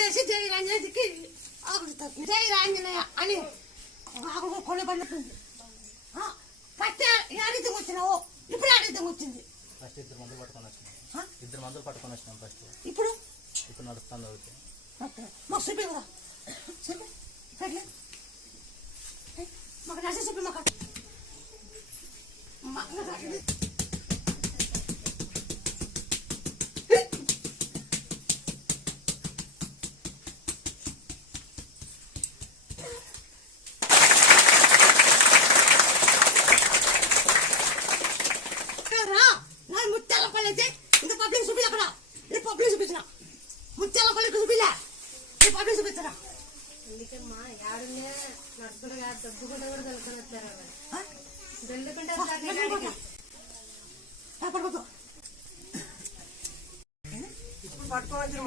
వేసి జై ఆంజనేయకి ఆకుతారు జై ఆంజనేయ అని ఆకు కొన్ని పడినట్టుంది ఫస్ట్ ఆడితం వచ్చినావు ఇప్పుడు ఆడితం వచ్చింది ఫస్ట్ ఇద్దరు మందులు పట్టుకొని వచ్చినాం ఫస్ట్ ఇప్పుడు నడుస్తాను మాకు చూపి కదా చూపి మాకు నడిచి చూపి మాకు ఇంకా పబ్లిక్ చూపి అక్కడ పబ్లిక్ చూపించిన ముత్యాల పల్లికి చూపిలే పబ్లిక్ చూపించరా ఎందుకమ్మా యాడునే నడుచుకుంటూ దొబ్బుకుంటూ కూడా దొరుకుని వచ్చారు దొల్లుకుంటే పట్టుకోవచ్చు